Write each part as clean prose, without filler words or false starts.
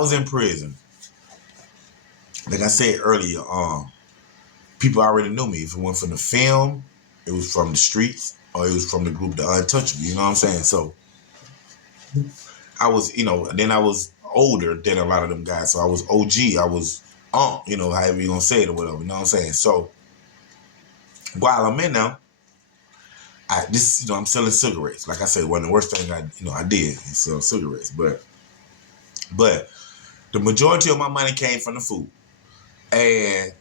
was in prison, like I said earlier, people already knew me. If it went from the film, it was from the streets, or it was from the group The Untouchable. You know what I'm saying? So I was, then I was older than a lot of them guys. So I was OG. I was, however you gonna say it or whatever. You know what I'm saying? So while I'm in now, I'm selling cigarettes. Like I said, one of the worst things I did is sell cigarettes. But the majority of my money came from the food. And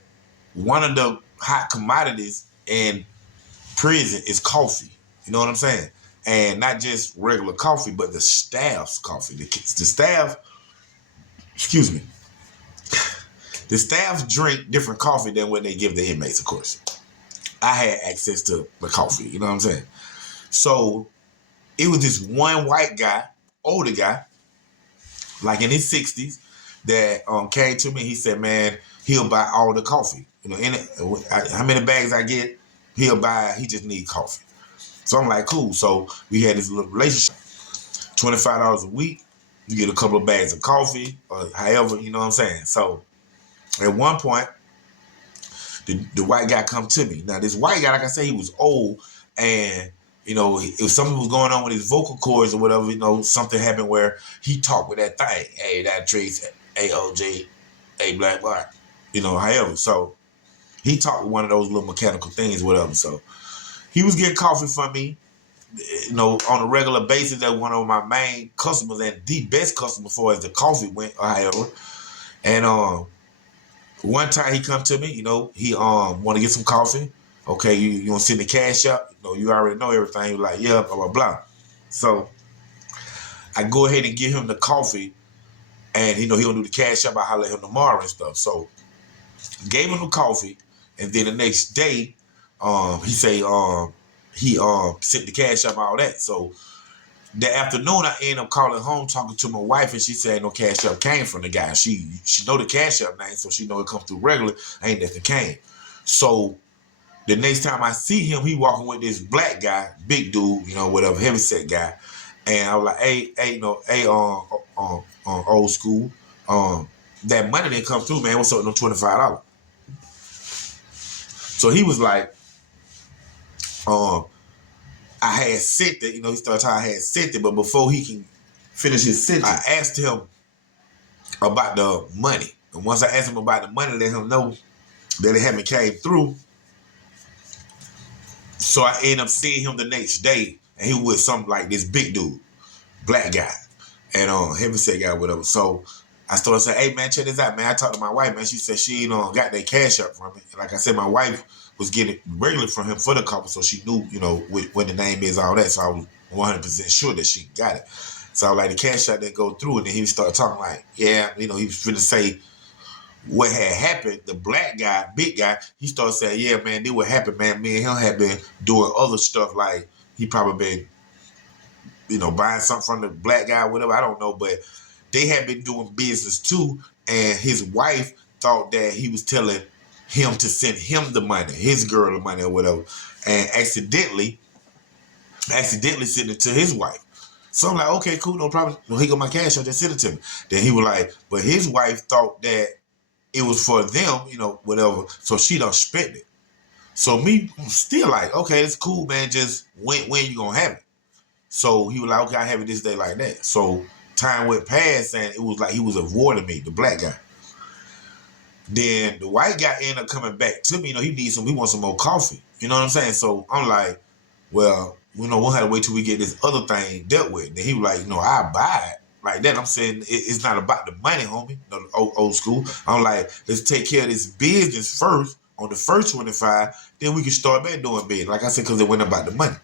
one of the hot commodities in prison is coffee. You know what I'm saying? And not just regular coffee, but the staff's coffee. The staff, excuse me, the staff drink different coffee than what they give the inmates, of course. I had access to the coffee, you know what I'm saying? So it was this one white guy, older guy, like in his 60s, that came to me. He said, man, he'll buy all the coffee. How many bags I get, he'll buy, he just need coffee. So I'm like, cool. So we had this little relationship. $25 a week, you get a couple of bags of coffee, or however, you know what I'm saying? So at one point, the white guy come to me. Now, this white guy, like I said, he was old, and, if something was going on with his vocal cords or whatever, something happened where he talked with that thing. Hey, that trees, AOJ, a black boy, however. So he talked with one of those little mechanical things, whatever. So he was getting coffee from me, on a regular basis. That one of my main customers and the best customer as far as the coffee went, or however. And one time he come to me, he want to get some coffee. Okay, you want to send the cash up? You already know everything. He was like, yeah, blah, blah, blah. So I go ahead and give him the coffee, and he don't do the cash up. I holler at him tomorrow and stuff. So gave him the coffee, and then the next day, he say he sent the cash up, all that. So the afternoon, I ended up calling home, talking to my wife, and she said no cash up came from the guy. She know the cash up name, so she know it come through regular. Ain't nothing came. So the next time I see him, he walking with this black guy, big dude, whatever, heavyset guy. And I was like, hey, old school, that money didn't come through, man. What's up with them $25? So he was like, I had sent it, he started talking, I had sent it, but before he can finish his sentence, I asked him about the money. And once I asked him about the money, let him know that it hadn't came through. So I ended up seeing him the next day, and he was something like this big dude, black guy, and heavyset guy, whatever. So I started saying, hey man, check this out, man. I talked to my wife, man. She said she got that cash up from me. And like I said, my wife was getting regularly from him for the couple, so she knew, what the name is, all that. So I was 100% sure that she got it. So I was like, the cash out didn't go through, and then he started talking like, yeah, he was finna say what had happened. The black guy, big guy, he started saying, yeah, man, this what happened, man. Me and him had been doing other stuff, like he probably been, buying something from the black guy, whatever, I don't know, but they had been doing business too, and his wife thought that he was telling him to send him the money, his girl the money or whatever, and accidentally sent it to his wife. So I'm like, okay, cool, no problem. He got my cash, so just send it to me. Then he was like, but his wife thought that it was for them, whatever, so she done spent it. So me, I'm still like, okay, it's cool, man, just when you gonna have it? So he was like, okay, I have it this day, like that. So time went past, and it was like he was avoiding me, the black guy. Then the white guy ended up coming back to me. He wants some more coffee. You know what I'm saying? So I'm like, well, we'll have to wait till we get this other thing dealt with. Then he was like, I'll buy it. Like that. I'm saying it's not about the money, homie. Old school. I'm like, let's take care of this business first on the first 25, then we can start back doing business. Like I said, because it went about the money.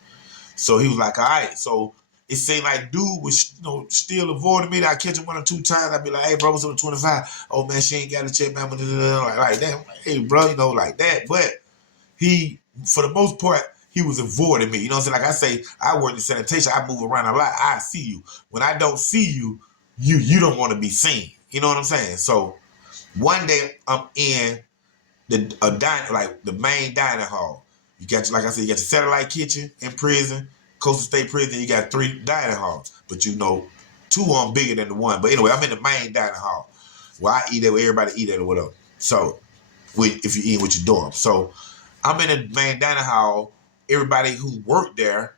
So he was like, all right. So it seemed like dude was, still avoiding me. I catch him 1 or 2 times. I'd be like, hey, bro, what's up with 25? Oh, man, she ain't got a check, man. Like that. I'm like, hey, bro, like that. But he, for the most part, he was avoiding me. You know what I'm saying? Like I say, I work in sanitation. I move around a lot. I see you. When I don't see you, you don't want to be seen. You know what I'm saying? So one day I'm in the main dining hall. You got, like I said, you got your satellite kitchen in prison, Coastal State Prison. You got 3 dining halls. But Two of them bigger than the one. But anyway, I'm in the main dining hall where I eat at, where everybody eat at or whatever. So, if you eat with your dorm. So, I'm in the main dining hall. Everybody who worked there,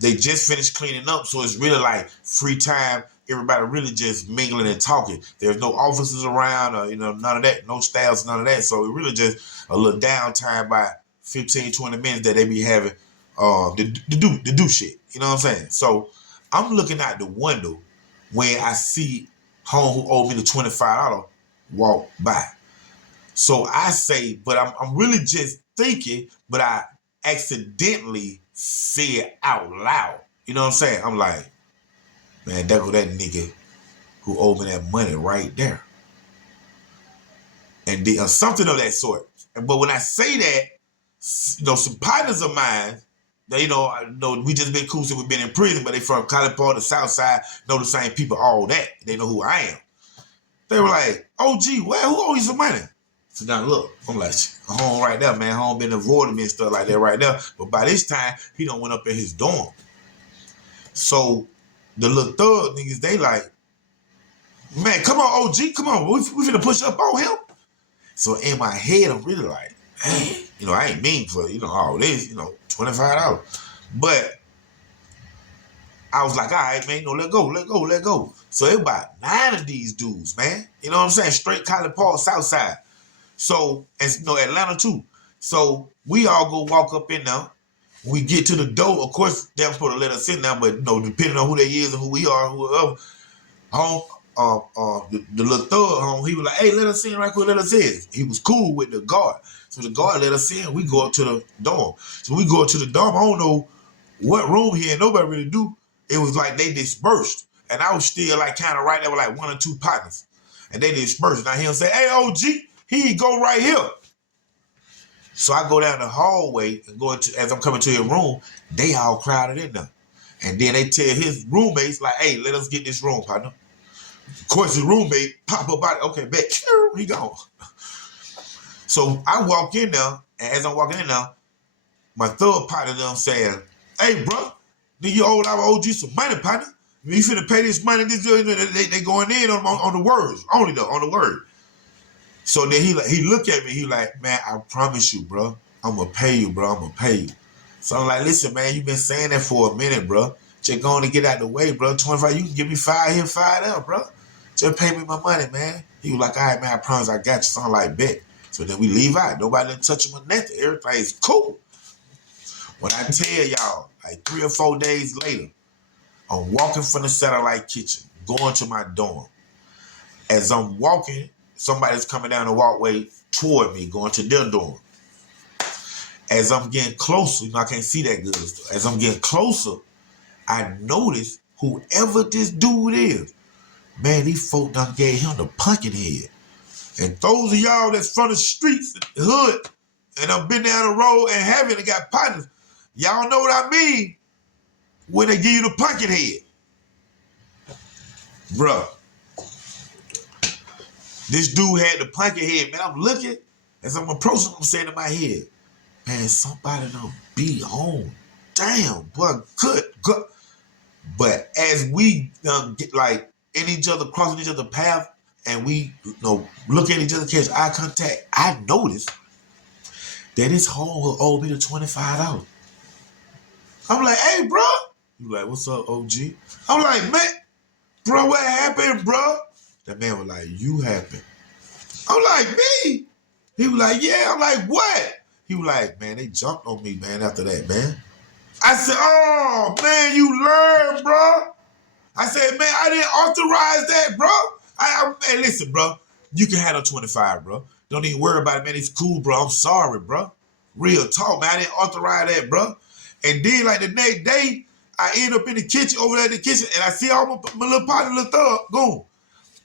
they just finished cleaning up. So, it's really like free time. Everybody really just mingling and talking. There's no officers around or, none of that. No staffs, none of that. So, it really just a little downtime by 15, 20 minutes that they be having to do shit. You know what I'm saying? So, I'm looking out the window when I see home who owed me the $25 walk by. So I say, but I'm really just thinking, but I accidentally say it out loud. You know what I'm saying? I'm like, man, there go that nigga who owed me that money right there. And something of that sort. But when I say that, some partners of mine, they we just been cool since we've been in prison, but they from College Park, the South Side, know the same people, all that. They know who I am. They were like, oh, gee, who owes you some money? So now look, I'm like, home right there, man. Home been avoiding me and stuff like that right there. But by this time, he done went up in his dorm. So the little thug niggas, they like, man, come on, OG, come on. We finna push up on him. So in my head, I'm really like, man, I ain't mean for, all this, $25. But I was like, all right, man, let go. So it about 9 of these dudes, man. You know what I'm saying? Straight College Park, South Side. So, and Atlanta too. So we all go walk up in there. We get to the door. Of course, they're supposed to let us in now, but depending on who they is and who we are, whoever, the little thug, he was like, hey, let us in right quick, let us in. He was cool with the guard. So the guard let us in. We go up to the dorm. So we go up to the dorm. I don't know what room he had. Nobody really do. It was like they dispersed. And I was still like kind of right there with like 1 or 2 partners. And they dispersed. And I hear him say, hey, OG, he go right here. So I go down the hallway and as I'm coming to his room, they all crowded in there. And then they tell his roommates like, hey, let us get this room, partner. Of course, his roommate pop up out, okay, bet, he gone. So I walk in there, and as I'm walking in there, my third partner them saying, hey, bro, you owe our OG some money, partner. You finna pay this money, they going in on the words, only though, on the word. So then he look at me, he like, man, I promise you, bro, I'm gonna pay you, bro, I'm gonna pay you. So I'm like, listen, man, you been saying that for a minute, bro. Just going to get out the way, bro. 25, you can give me 5 here, 5 there, bro. Just pay me my money, man. He was like, all right, man, I promise I got you. So I'm like, bet. So then we leave out. Nobody didn't touch him or nothing. Everything's cool. When I tell y'all, like 3 or 4 days later, I'm walking from the satellite kitchen, going to my dorm. As I'm walking, somebody's coming down the walkway toward me, going to their dorm. As I'm getting closer, I can't see that good. As I'm getting closer, I notice whoever this dude is, man, these folk done gave him the pumpkin head. And those of y'all that's from the streets, the hood, and I've been down the road and haven't got partners, y'all know what I mean when they give you the pumpkin head. Bruh, this dude had the pumpkin head, man. I'm looking, as I'm approaching, I'm saying in my head, man, somebody done be home. Damn, boy, good. But as we get like in each other, crossing each other's path, and we look at each other, catch eye contact, I noticed that his home will owe me the $25. I'm like, hey, bro. He like, what's up, OG? I'm like, man, bro, what happened, bro? That man was like, you happened. I'm like, me? He was like, yeah. I'm like, what? He was like, man, they jumped on me, man, after that, man. I said, oh, man, you learned, bro. I said, man, I didn't authorize that, bro. Hey, listen, bro, you can have a 25, bro. Don't even worry about it, man. It's cool, bro. I'm sorry, bro. Real talk, man. I didn't authorize that, bro. And then, like, the next day, I end up in the kitchen, over there in the kitchen, and I see all my little partner, little thug, boom.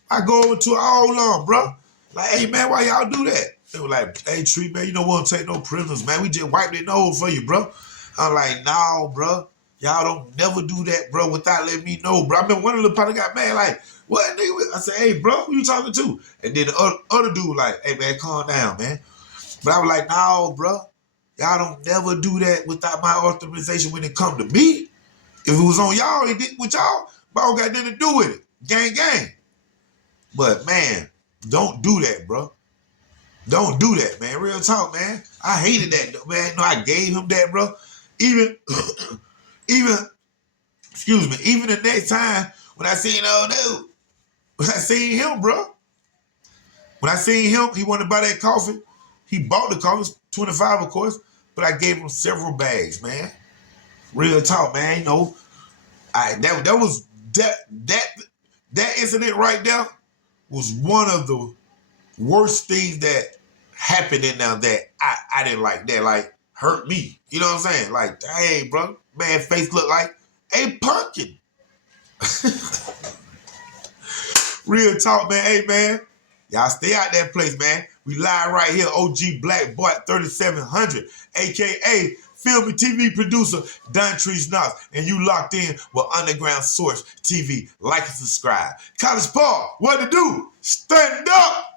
I go over to all on, bro. Like, hey, man, why y'all do that? They were like, hey, Tree, man, you don't want to take no prisoners, man. We just wiped it nose for you, bro. I'm like, no, bro. Y'all don't never do that, bro, without letting me know, bro. I remember one of the partner got mad, like, what, nigga? I said, hey, bro, who you talking to? And then the other dude like, hey, man, calm down, man. But I was like, no, bro. Y'all don't never do that without my authorization when it come to me. If it was on y'all, it did with y'all. Ball got nothing to do with it. Gang, gang. But man, don't do that, bro. Don't do that, man. Real talk, man. I hated that, man. No, I gave him that, bro. Even, even, excuse me, even the next time when I seen old dude, when I seen him, bro. When I seen him, he wanted to buy that coffee. He bought the coffee, 25, of course, but I gave him several bags, man. Real talk, man. You know, that incident right there was one of the worst things that happened in there that I didn't like. That like hurt me. You know what I'm saying? Like, dang, bro, man, face look like a pumpkin. Real talk, man. Hey, man, y'all stay out that place, man. We live right here, OG Black Boy 3700, a.k.a. film and TV producer Don Trees Knox, and you locked in with Underground Source TV. Like and subscribe. College Paul, what to do? Stand up!